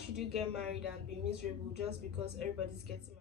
should you get married and be miserable just because everybody's getting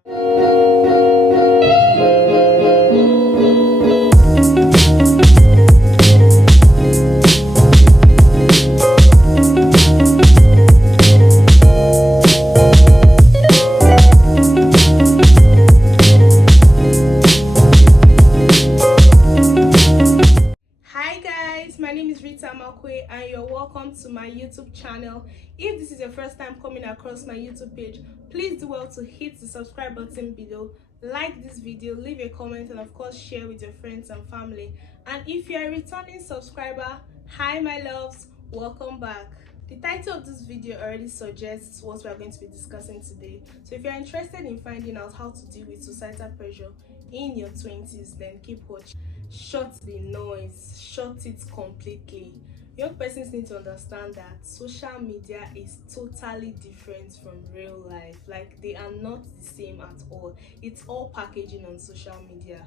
Hi guys, my name is Rita Makwe and you're welcome to my YouTube channel. If this is your first time coming across my YouTube page, please do well to hit the subscribe button below, like this video, leave a comment, and of course share with your friends and family. And if you're a returning subscriber, hi my loves, welcome back. The title of this video already suggests what we are going to be discussing today. So if you're interested in finding out how to deal with societal pressure in your 20s, then keep watching. Shut the noise, shut it completely. Young persons need to understand that social media is totally different from real life. Like, they are not the same at all. It's all packaging on social media.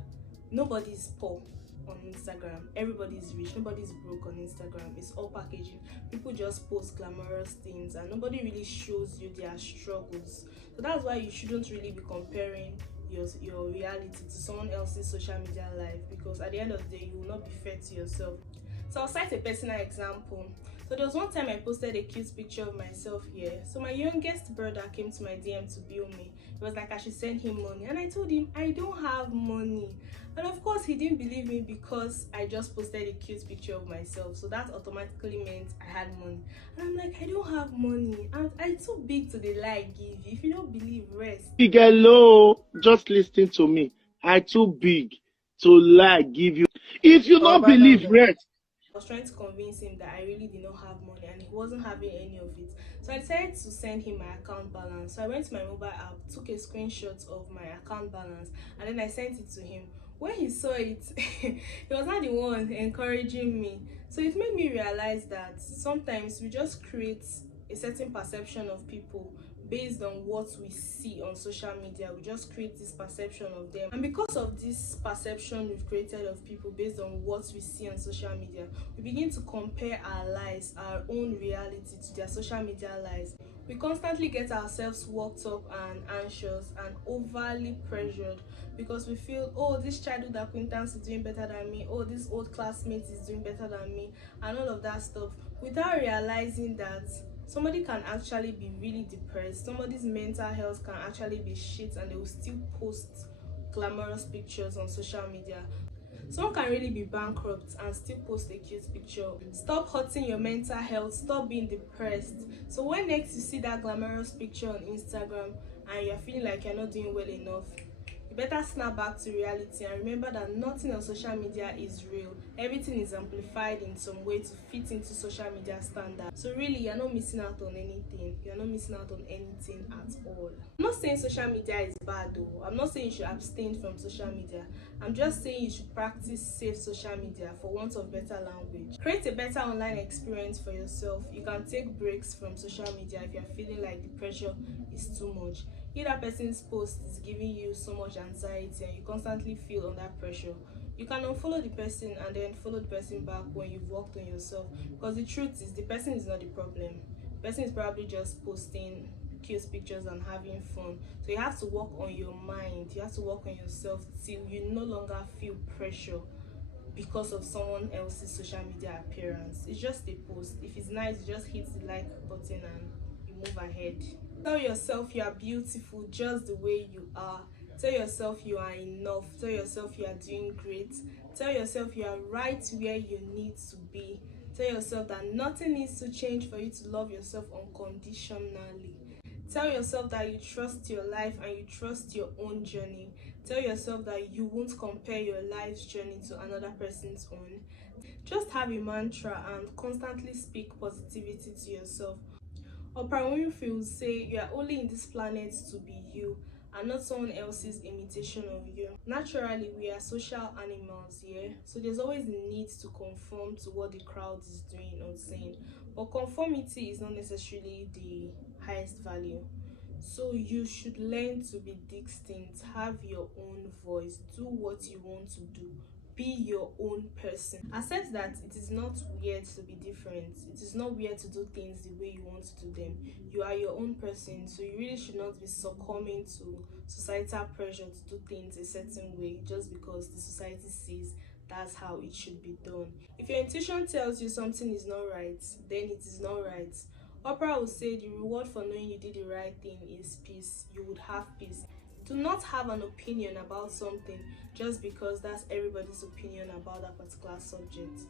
Nobody is poor on Instagram, everybody is rich, nobody is broke on Instagram. It's all packaging. People just post glamorous things and nobody really shows you their struggles. So that's why you shouldn't really be comparing your reality to someone else's social media life, because at the end of the day you will not be fair to yourself. So I'll cite a personal example. So there was one time I posted a cute picture of myself here. So my youngest brother came to my DM to bill me. It was like I should send him money, and I told him I don't have money. And of course he didn't believe me because I just posted a cute picture of myself. So that automatically meant I had money. And I'm like, I don't have money and I'm too big to the lie give you. If you don't believe, rest. Hello, just listen to me. I too big to lie give you. If you not believe, rest. I was trying to convince him that I really did not have money and he wasn't having any of it. So I decided to send him my account balance. So I went to my mobile app, took a screenshot of my account balance, and then I sent it to him. When he saw it, he was not the one encouraging me. So it made me realize that sometimes we just create a certain perception of people based on what we see on social media. We just create this perception of them, and because of this perception we've created of people based on what we see on social media, we begin to compare our lives, our own reality, to their social media lives. We constantly get ourselves worked up and anxious and overly pressured because we feel, oh, this childhood acquaintance is doing better than me, oh, this old classmate is doing better than me, and all of that stuff, without realizing that somebody can actually be really depressed, somebody's mental health can actually be shit, and they will still post glamorous pictures on social media. Someone can really be bankrupt and still post a cute picture. Stop hurting your mental health, stop being depressed. So when next you see that glamorous picture on Instagram and you're feeling like you're not doing well enough, you better snap back to reality and remember that nothing on social media is real. Everything is amplified in some way to fit into social media standards. So really, you're not missing out on anything. You're not missing out on anything at all. I'm not saying social media is bad though. I'm not saying you should abstain from social media. I'm just saying you should practice safe social media, for want of better language. Create a better online experience for yourself. You can take breaks from social media if you're feeling like the pressure is too much. If that person's post is giving you so much anxiety and you constantly feel under pressure, you can unfollow the person and then follow the person back when you've worked on yourself, because the truth is the person is not the problem. The person is probably just posting cute pictures and having fun. So you have to work on your mind, you have to work on yourself till you no longer feel pressure because of someone else's social media appearance. It's just a post. If it's nice, you just hit the like button and you move ahead. Tell yourself you are beautiful just the way you are. Tell yourself you are enough. Tell yourself you are doing great. Tell yourself you are right where you need to be. Tell yourself that nothing needs to change for you to love yourself unconditionally. Tell yourself that you trust your life and you trust your own journey. Tell yourself that you won't compare your life's journey to another person's own. Just have a mantra and constantly speak positivity to yourself. Oprah Winfrey will say, you are only in this planet to be you and not someone else's imitation of you. Naturally, we are social animals, yeah? So there's always the need to conform to what the crowd is doing or saying. But conformity is not necessarily the highest value. So you should learn to be distinct, have your own voice, do what you want to do, Be your own person. Accept that it is not weird to be different. It is not weird to do things the way you want to do them. You are your own person, so you really should not be succumbing to societal pressure to do things a certain way just because the society says that's how it should be done. If your intuition tells you something is not right, then it is not right. Oprah will say the reward for knowing you did the right thing is peace. You would have peace. Do not have an opinion about something just because that's everybody's opinion about that particular subject.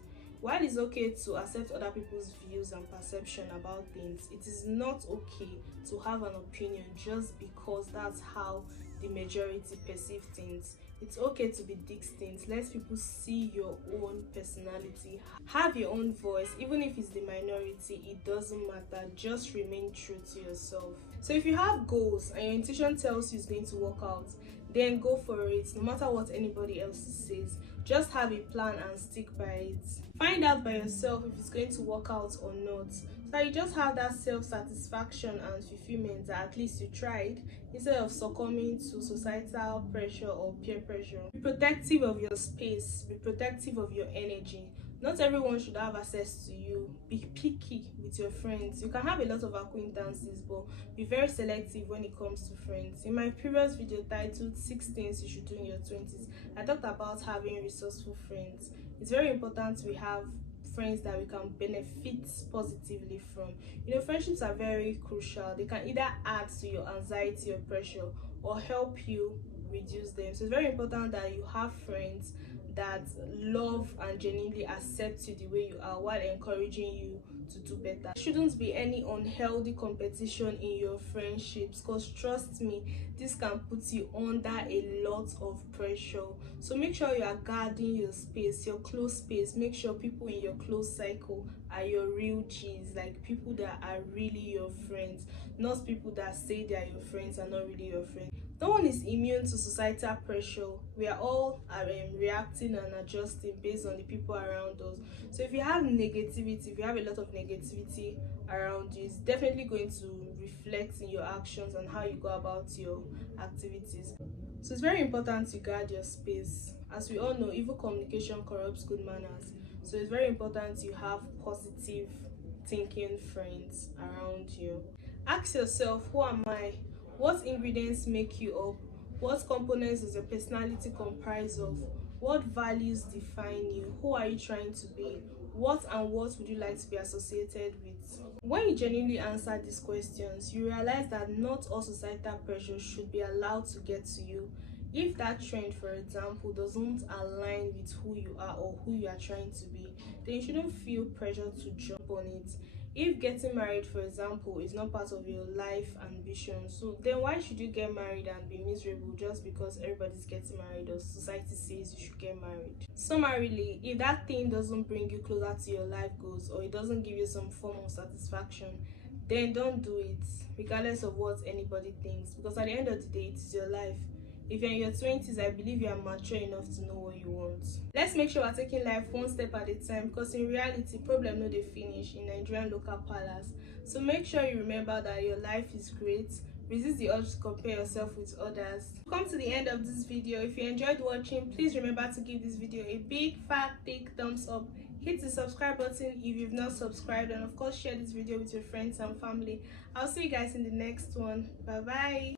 While it's okay to accept other people's views and perception about things, it is not okay to have an opinion just because that's how the majority perceive things. It's okay to be distinct. Let people see your own personality. Have your own voice. Even if it's the minority, it doesn't matter. Just remain true to yourself. So if you have goals and your intuition tells you it's going to work out, then go for it, no matter what anybody else says. Just have a plan and stick by it. Find out by yourself if it's going to work out or not, so that you just have that self-satisfaction and fulfillment that at least you tried, instead of succumbing to societal pressure or peer pressure. Be protective of your space. Be protective of your energy. Not everyone should have access to you. Be picky with your friends. You can have a lot of acquaintances, but be very selective when it comes to friends. In my previous video titled 6 things you should do in your 20s, I talked about having resourceful friends. It's very important we have friends that we can benefit positively from. You know, friendships are very crucial. They can either add to your anxiety or pressure or help you reduce them. So it's very important that you have friends that love and genuinely accept you the way you are while encouraging you to do better. There shouldn't be any unhealthy competition in your friendships, because trust me, this can put you under a lot of pressure. So make sure you are guarding your space, your close space. Make sure people in your close cycle are your real G's, like people that are really your friends, not people that say they are your friends and not really your friends. No one is immune to societal pressure. We are all reacting and adjusting based on the people around us. So if you have negativity, if you have a lot of negativity around you, it's definitely going to reflect in your actions and how you go about your activities. So it's very important to guard your space. As we all know, evil communication corrupts good manners. So it's very important you have positive thinking friends around you. Ask yourself, who am I? What ingredients make you up? What components is your personality comprised of? What values define you? Who are you trying to be? What and what would you like to be associated with? When you genuinely answer these questions, you realize that not all societal pressure should be allowed to get to you. If that trend, for example, doesn't align with who you are or who you are trying to be, then you shouldn't feel pressure to jump on it. If getting married, for example, is not part of your life ambition, so then why should you get married and be miserable just because everybody's getting married or society says you should get married? Summarily, if that thing doesn't bring you closer to your life goals or it doesn't give you some form of satisfaction, then don't do it, regardless of what anybody thinks, because at the end of the day, it is your life. If you're in your 20s, I believe you are mature enough to know what you want. Let's make sure we're taking life one step at a time, because in reality, problem no dey finish in Nigerian local palace. So make sure you remember that your life is great. Resist the urge to compare yourself with others. Come to the end of this video. If you enjoyed watching, please remember to give this video a big fat thick thumbs up. Hit the subscribe button if you've not subscribed, and of course share this video with your friends and family. I'll see you guys in the next one. Bye bye.